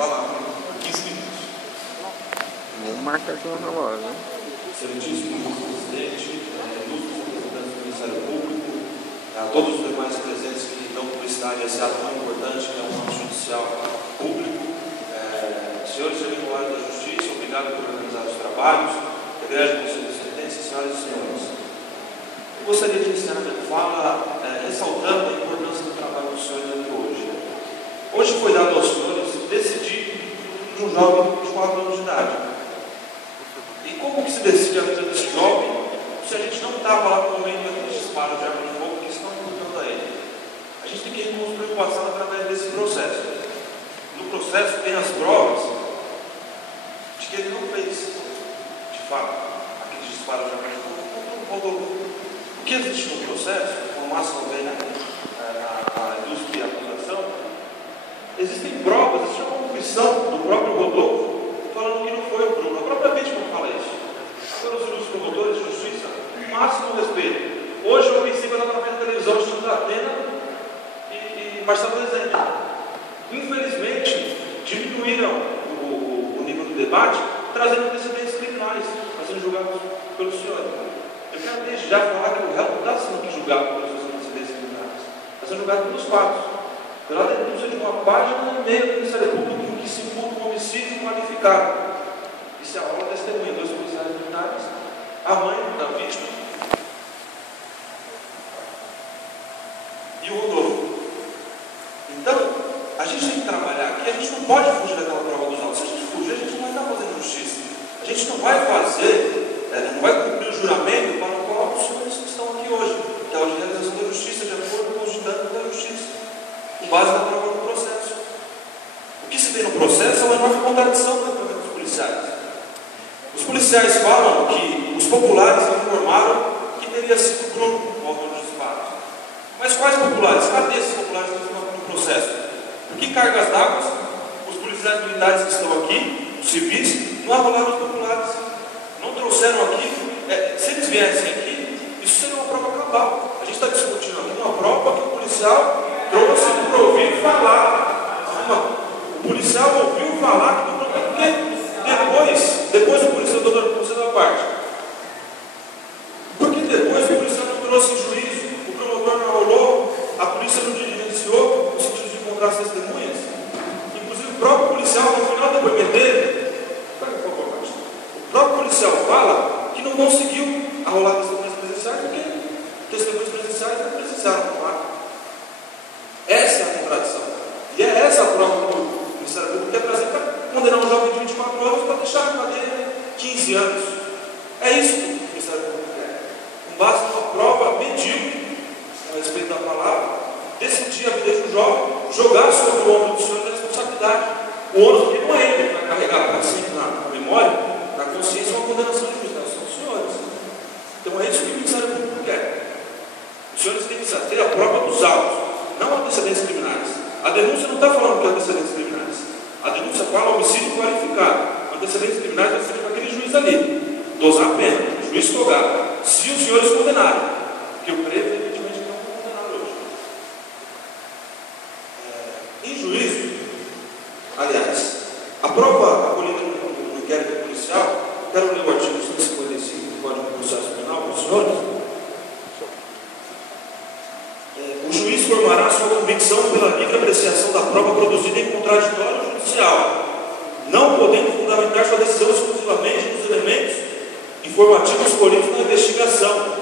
falar 15 minutos. Vamos marcar aqui na hora, né? Excelentíssimo presidente, ilustres representantes do Ministério Público, a todos os demais presentes que dão publicidade a esse ato tão importante, que é um ato judicial público. Senhores servidores da Justiça, obrigado por organizar os trabalhos. Egresso Conselho de Sentença, senhoras e senhores. Eu gostaria de iniciar a minha fala ressaltando a importância do trabalho dos senhores aqui hoje. Hoje foi dado aos senhores decidir de um jovem de 4 anos de idade. E como que se decide a vida desse jovem se a gente não estava lá no momento daqueles disparos de arma de fogo que estão imputando a ele? A gente tem que reconstruir o passado através desse processo. No processo tem as provas de que ele não fez, de fato, aqueles disparos de arma de fogo contra o Rodolfo. O que existe no processo, como máximo vem a indústria e a acusação, existem provas, existe uma confissão do próprio Rodolfo falando que não foi o Bruno. A própria vítima fala isso. Agora, os ilustres promotores de justiça, o máximo respeito. Hoje eu pensei que eu estava vendo televisão assistindo da Atena e Marcelo Rezende. Infelizmente, diminuíram o nível do debate, trazendo antecedentes criminais a serem julgados pelos senhores. Eu quero desde já falar que o réu não está sendo julgado pelos seus antecedentes criminais, está sendo julgado pelos fatos, pela denúncia de uma página e meia do Ministério Público em que se imputa um homicídio qualificado. Isso é a aula testemunha, 2 policiais militares, a mãe da vítima e o Rodolfo. Então, a gente tem que trabalhar aqui, a gente não pode fugir daquela prova dos autos. Se a gente fugir, a gente não vai estar fazendo justiça. A gente não vai fazer, não vai cumprir o juramento para o qual os senhores que estão aqui hoje, que é a realização da justiça de acordo com os ditames da justiça, com base na prova do processo. O que se tem no processo é uma enorme contradição dos policiais. Os policiais falam que os populares informaram que teria sido Bruno o autor dos disparos. Mas quais populares? Cadê esses populares que estão no processo? Por que cargas d'água os policiais militares que estão aqui, os civis, não arrolaram os populares? Não trouxeram aqui, se eles viessem aqui, isso seria uma prova cabal. A gente está discutindo aqui uma prova que o policial trouxe para ouvir falar. O policial ouviu falar que não, porque depois o policial, doutor, você da parte. Porque depois o policial não trouxe em juízo, o promotor não arrolou, a polícia não diligenciou no sentido de encontrar as testemunhas. Inclusive o próprio policial, no final do depoimento dele, o próprio policial fala que não conseguiu arrolar testemunhas presenciais porque testemunhas presenciais não precisaram falar. Essa é a contradição. E é essa a prova que o Ministério Público quer trazer para condenar um jovem de 24 anos para deixar na cadeia 15 anos. É isso que o Ministério Público quer. Com base numa prova medíocre, a respeito da palavra, decidir a vida de um jovem, jogar sobre o ombro do senhor a responsabilidade. O ônus que não é ele que vai carregar para sempre na memória, na consciência, uma condenação de justiça. São os senhores. Então é isso que o Ministério Público quer. Os senhores têm que ter a prova dos autos, não antecedentes criminais. A denúncia não está falando que é antecedentes criminais. A denúncia fala homicídio qualificado. Antecedentes criminais vai ser para aquele juiz ali. Dosar a pena. Juiz folgado. Se os senhores condenarem. Porque o preso, evidentemente, não foi condenado hoje. Em juízo, aliás, a prova acolhida no inquérito policial, quero ler o artigo 155 do Código de Processo Penal para os senhores. O juiz formará sua convicção pela livre apreciação da prova produzida em contraditório judicial, não podendo fundamentar sua decisão exclusivamente nos elementos informativos colhidos na investigação.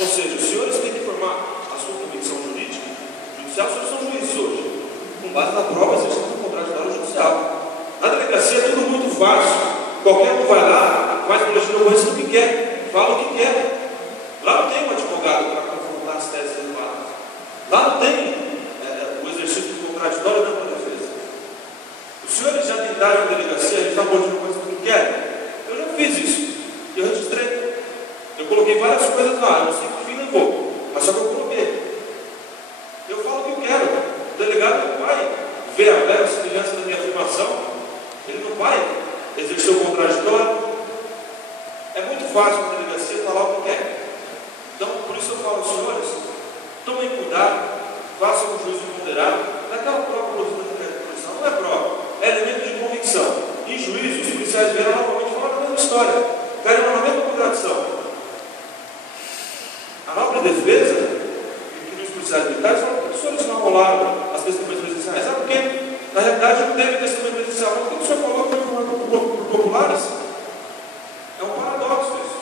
Ou seja, os senhores têm que formar a sua convicção jurídica, judicial, os senhores são juízes hoje, com base na prova exercida no contraditório judicial. Na delegacia é tudo muito fácil. Qualquer um vai lá, faz boletim de ocorrência do que quer, fala o que quer. Lá não tem um advogado para confrontar as teses elevadas. Lá não tem o exercício do contraditório da defesa. Os senhores já tentaram a delegacia, a gente está botando coisa que não quer? Eu já fiz isso. Eu registrei. Eu coloquei várias coisas lá, eu não sei que fim levou, mas só que eu coloquei. Eu falo o que eu quero. O delegado não vai ver a vera semelhança da minha afirmação. Ele não vai exercer o contraditório. É muito fácil a delegacia falar o que quer. Então, por isso eu falo aos senhores, tomem cuidado, façam um juízo ponderado. Naquela prova produzida no inquérito policial não é prova, é elemento de falado as testemunhas presenciais? Porque, na realidade, não teve testemunha presencial. Mas o que o senhor falou foi por populares? É um paradoxo isso.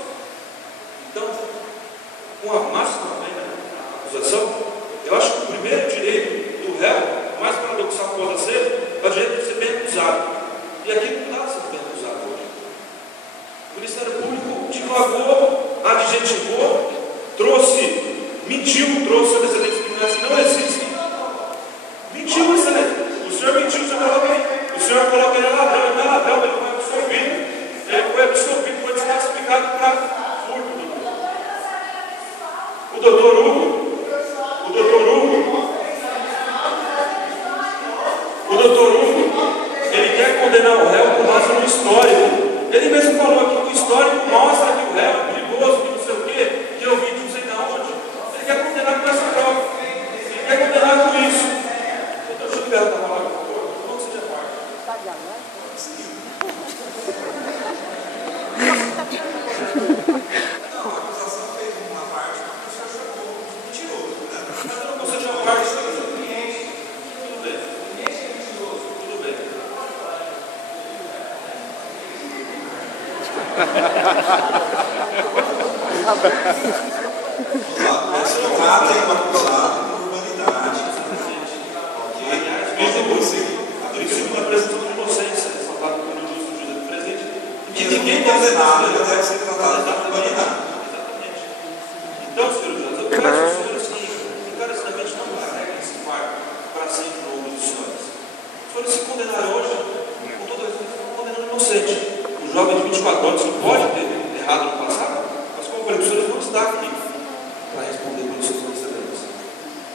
Então, com a máxima pena da acusação, eu acho que o primeiro direito do réu, mais paradoxal que possa ser, é o direito de ser bem acusado. E aqui não está sendo bem acusado hoje. O Ministério Público divagou, adjetivou, mentiu, trouxe antecedentes criminais que não existem. Mentiu, excelente. O senhor mentiu, o senhor falou que ele é ladrão, ele não é ladrão, ele foi absolvido. Ele foi absolvido, foi desclassificado para furto. O doutor Hugo, ele quer condenar o réu com base no histórico. Ele mesmo falou aqui que o histórico mostra que o réu é perigoso, que não sei o quê, que eu vi de não sei de onde. Ele quer condenar com essa prova. Ele quer condenar com isso. Então, deixa eu liberar a palavra, por favor. Não seja parte. Não, a acusação fez uma parte, mas o senhor chamou mentiroso. Mas não seja parte. Tudo bem. Tudo bem. Essa trata é uma acusada por urbanidade. Ok? Princípio da presunção de inocência, ressaltado pelo juiz do juiz presente, que Mesmo ninguém condenado, ele deve ser tratado por urbanidade. Exatamente. Então, senhor juiz, eu peço aos senhores que encarecidamente não carreguem esse fardo para sempre ao longo dos senhores. Os senhores se condenarem hoje, com todo respeito, estão condenando inocente. O jovem de 24 anos não pode ter errado no passado, mas como eu falei, os senhores não estão aqui para responder por seus antecedentes.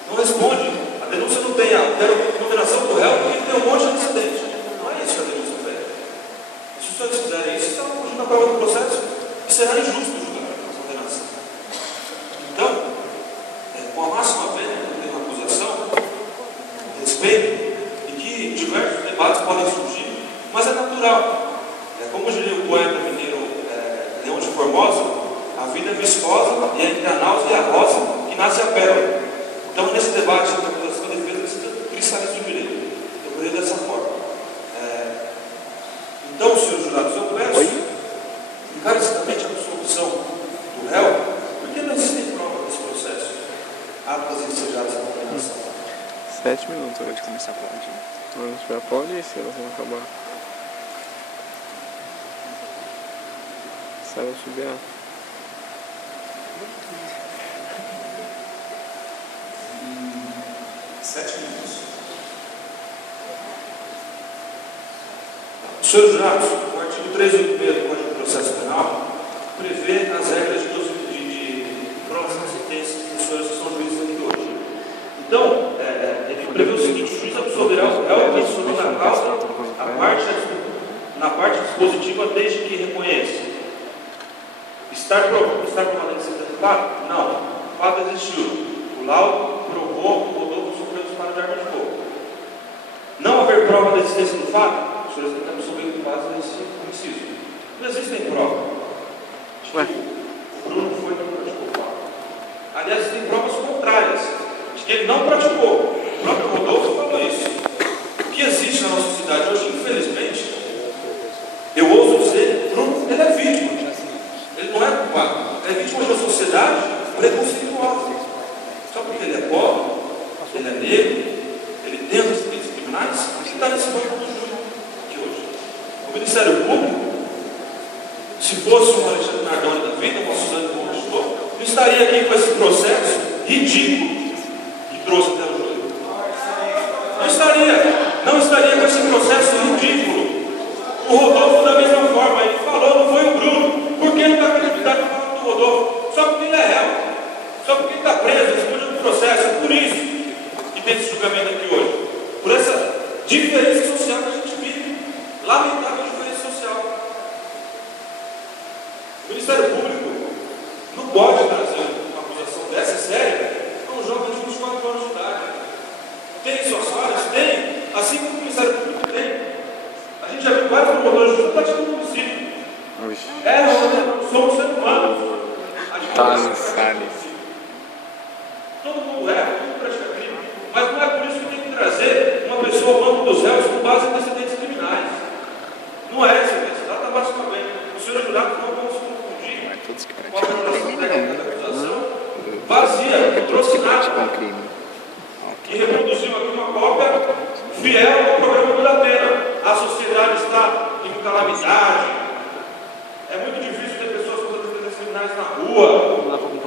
Não responde. A denúncia não tem a condenação do réu, porque tem um monte de antecedente. Não é isso que a denúncia pede. Se os senhores fizerem isso, estão fugindo da prova do processo e será injusto julgar a condenação. Então, com a máxima pena de uma acusação, respeito, e que diversos debates podem surgir, mas é natural. Como diria o poeta mineiro Leão de Formosa, a vida é viscosa e é entre a náusea e a rosa que nasce a pérola. Então, nesse debate entre a acusação e a defesa, precisa cristalizar o direito. Eu creio dessa forma. Então, senhores jurados, eu peço encarecidamente a absolvição do réu, porque não existem provas desse processo. Aptas e ensejadas a condenação. 7 minutos pode começar a aplaudir. Não já pode, se elas vão acabar. Se ela subir a... Senhores jurados, o artigo 386 do Código de Processo Penal prevê as regras de provas e sentenças dos senhores que são juízes aqui hoje. Então, ele prevê o seguinte: o juiz absolverá o réu que assumiu na causa na parte dispositiva desde que reconheça. Estar provado em ser fato? Não. O fato existiu. O laudo provou que o Rodolfo sofreu disparo de arma de fogo. Não haver prova da existência do fato, os senhores têm que absolver com base nesse inciso. Não existem provas. O Bruno foi que praticou o fato. Aliás, existem provas contrárias, de que ele não praticou. O próprio Rodolfo falou isso. O que existe na nossa sociedade hoje, infelizmente, eu ouso dizer, Bruno, ele é vítima. Ele não é culpado. Ele é vítima de uma sociedade preconceituosa. Só porque ele é pobre, ele é negro, ele tem antecedentes criminais, ele está nesse banco do júri aqui hoje. O Ministério Público, se fosse um Alexandre Nardoni da vida, uma Suzane Bongestor, não estaria aqui com esse processo ridículo que trouxe até o júri. Não estaria com esse processo ridículo. O Rodolfo, da mesma forma, ele falou, não foi o Bruno. Por que não está acreditado no fato do Rodolfo? Só porque ele é réu. Só porque ele está preso, responde do processo. É por isso que tem esse julgamento aqui hoje. Por essa diferença social que a gente vive. Lamentável diferença social. O Ministério Público não pode trazer uma acusação dessa séria para um jovem de 24 anos de idade. Tem suas falhas? Tem. Assim como o Ministério Público tem. A gente já viu vários promotores de justiça praticando o homicídio. Somos seres humanos. Todo mundo todo mundo pratica crime. Mas não é por isso que tem fiel ao programa da pena. A sociedade está em calamidade. É muito difícil ter pessoas com antecedentes criminais na rua.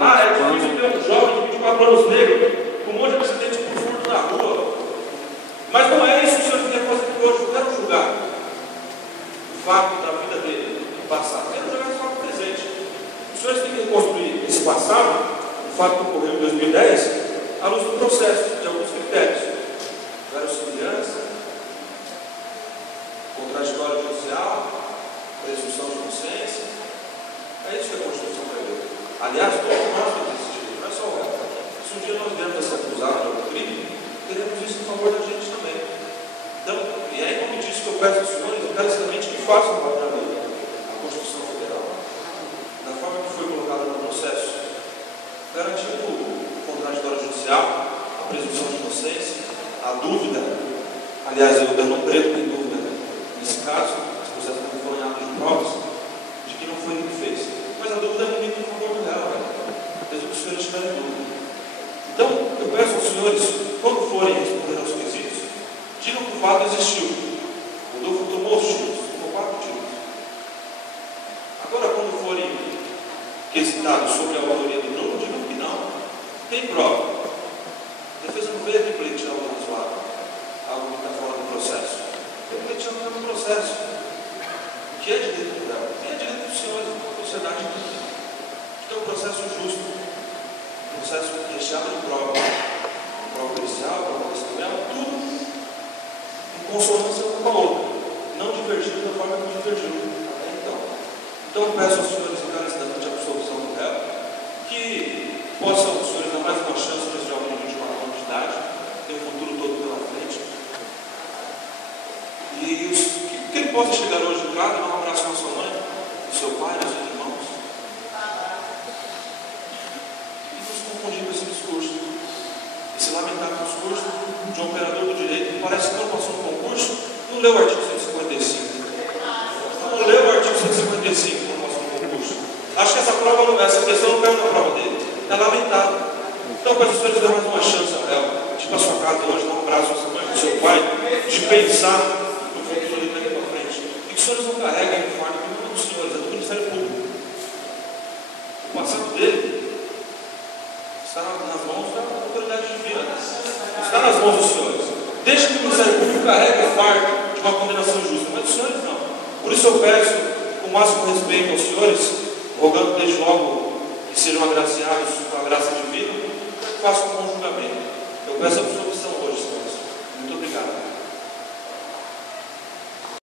É difícil ter um jovem de 24 anos negro com um monte de antecedentes por furto na rua. Mas não é isso que o senhor quer fazer hoje. Eu quero julgar o fato da vida dele, do passado. Eu quero julgar o fato presente. Os senhores têm que reconstruir esse passado, o fato que ocorreu em 2010, à luz do processo, de alguns critérios. Verossimilhança, contraditório judicial, presunção de inocência. É isso que a Constituição prevê. Aliás, todos nós temos esse direito, não é só o réu. Se um dia nós viemos a ser acusados de algum crime, teremos isso em favor da gente também. Então, e aí, como disse que eu peço aos senhores, encarecidamente que façam valer a lei, a Constituição Federal, da forma que foi colocada no processo, garantindo o contraditório judicial, a presunção de inocência, a dúvida. Aliás, eu não creio em dúvida nesse caso, esse processo não foi em de provas, de que não foi ele que fez. Mas a dúvida é muito em favor do réu, mesmo que os senhores tiverem dúvida. Então, eu peço aos senhores, quando forem responder aos quesitos, digam que o fato existiu. O Rodolfo tomou os tiros, tomou 4 tiros. Agora, quando forem quesitados sobre a autoria do Bruno, digam que não. Tem prova. A defesa não veio aqui pleitear o razoável, algo que está fora do processo. Veio pleitear no processo. O que é direito do réu? O que é direito dos senhores da sociedade? Que é um processo justo, um processo recheado de prova policial, prova testemunhal, tudo em consonância uma com a outra, não divergindo da forma que divergiu até então. Então, peço aos senhores encarecidamente a absolvição do réu, que possam os senhores dar mais uma chance para esse jovem de 24 anos de idade, ter um futuro todo pela frente, e que ele possa chegar hoje em casa, dar um abraço na sua mãe, no seu pai, nos seus irmãos, e nos confundir com esse discurso, e se lamentar com o discurso de um operador do direito que parece que não passou no concurso, não leu o artigo 155. Não leu o artigo 155 no nosso concurso. Acho que essa questão não caiu na prova dele. É lamentável. Então, para os senhores darem mais uma chance a réu, de ir para a sua casa hoje, dar um abraço à sua mãe, ao seu pai, de pensar no futuro dele daqui para frente. E que os senhores não carreguem o fardo, que não dos senhores, é do Ministério Público. O passado dele está nas mãos da autoridade divina. Está nas mãos dos senhores. Deixa que o Ministério Público carregue o fardo de uma condenação justa, mas os senhores não. Por isso eu peço, com o máximo respeito aos senhores, rogando desde logo que sejam agraciados com a graça divina, que façam um bom julgamento. Eu peço a absolvição